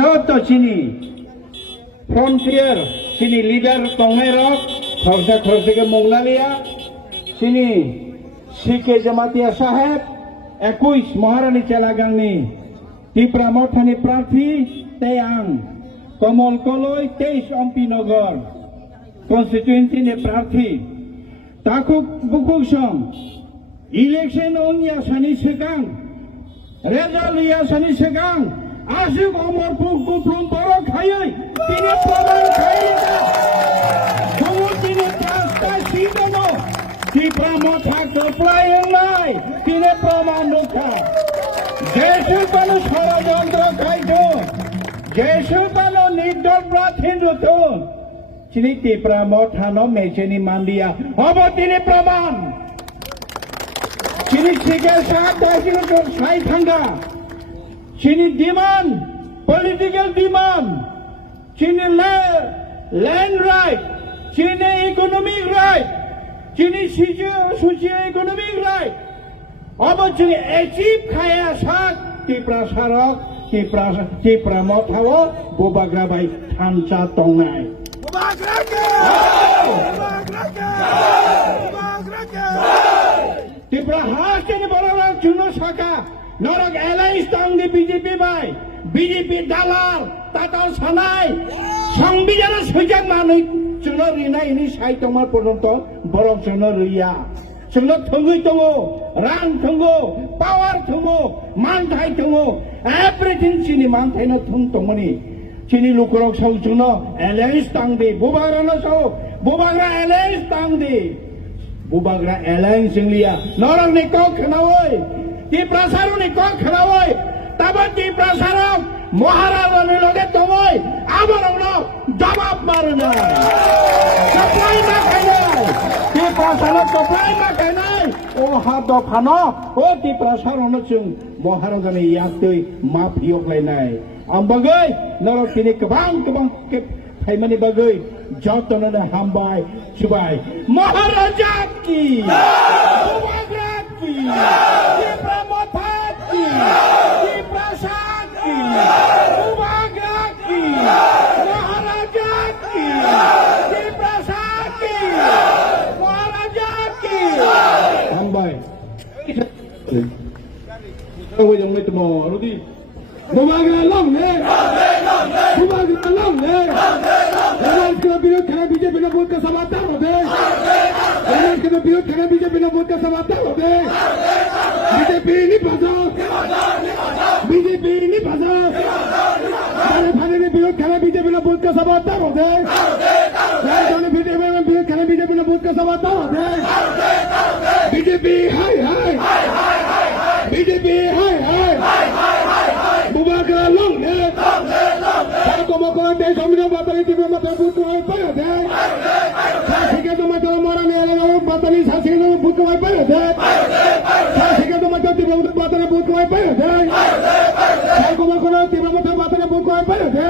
যত চিনি ফ্রন্টিয়ার চিনি লিডার তংনাই রক খরচা খরচকে মংলালিয়া চিনি সিকে জামাতিয়া সাহেব 21 মহারানী চেলাগাংনি ত্রিপুরা মথানি প্রার্থী তে आं कमल कलय 23 अम्पीनगर कन्स्टिट्युएन्सीनि प्रार्थी ताकुक बुकुसम इलेक्शन उनिया सानि सिगां रेजाल्ट सानि सिगां आसुक अमरपुर गुफ्रुम बर' खायै तिनि प्रमाण खायै तिनि प्रास्ता सिगानो ত্রিপুরা মথা কপ্লায় তিনি প্রমাণ রক্ষা যেসব মানুষ ষড়যন্ত্র খাইত যেসব মানুষ নির্দল প্রার্থী যত তিনি ত্রিপুরা মথানো মেচেনি মান্ডিয়া হব তিনি প্রমাণ তিনি চিকিৎসা সাই থাঙ্গা তিনি ডিমান্ড পলিটিক্যাল ডিমান্ড তিনি ল্যান্ড রাইট তিনি economic right Chini socio-economic right. Apa chini achieve kaya sak Tipra sarok Tipra mothawo Bobagra bai thansa tongnai. Bobagra ke. Tipra has chini borok chuno saka norok alliance tongdi BJP bai BJP dalal tatao sanai সংবিধানের সুযোগ মানুষ চুনো রিনা ইনি সাই তোমার পর্যন্ত বরফ চুনো রইয়া চুনো থঙ্গই থঙ্গো রাং থঙ্গো পাওয়ার থঙ্গো মান থাই থঙ্গো এভরিথিং চিনি মান থাইনো থং তমনি চিনি লুকরক সৌ চুনো এলায়েন্স তাংদে বুবাগ্রা ন সৌ বুবাগ্রা এলায়েন্স তাংদে বুবাগ্রা এলায়েন্স লিয়া নরক নি কক খানাওই তি প্রাসারু নি কক খানাওই তাবা তি প্রাসারক মহারাজার লগে তোমায় আবার জবাব মারে না সাপ্লাই না খাই নাই তি প্রাসারক সাপ্লাই না খাই নাই ও হাত ফানো ও তি প্রাসারক চুং মহারাজানি ইয়াতৈ মাফিয়কলাই নাই আমবাগৈ নরক তিনি গোबां फाइमानि बागै जतननो हामबाय सुबाय महाराजा की बुबाग्रा की ত্রিপুরা মথা की ত্রিপুরা की बुबाग्रा की महाराजा की ত্রিপুরা की महाराजा की हामबाय ओइ जों मेत म रदि बुबाग्रा लंने बुबाग्रा लंने के विरोध खड़ा बीजेपी ने वोट का समाधान हो गए के विरोध खड़ा बीजेपी ने वोट का समाधान हो गए बीजेपी नहीं बजाओ बीजेपी नहीं बजाओ हमारे थाने में विरोध खड़ा बीजेपी ने वोट का समाधान हो गए बीजेपी में विरोध खड़ा बीजेपी ने वोट का समाधान हो गए BJP hi hi BJP hi hi बुबाग्रा Lange como con de somino batali tipo mata buku ai pa de sasike to mata mora ne la batali sasike buku ai pa de sasike to mata tipo batali buku ai pa de como con tipo mata batali buku ai pa de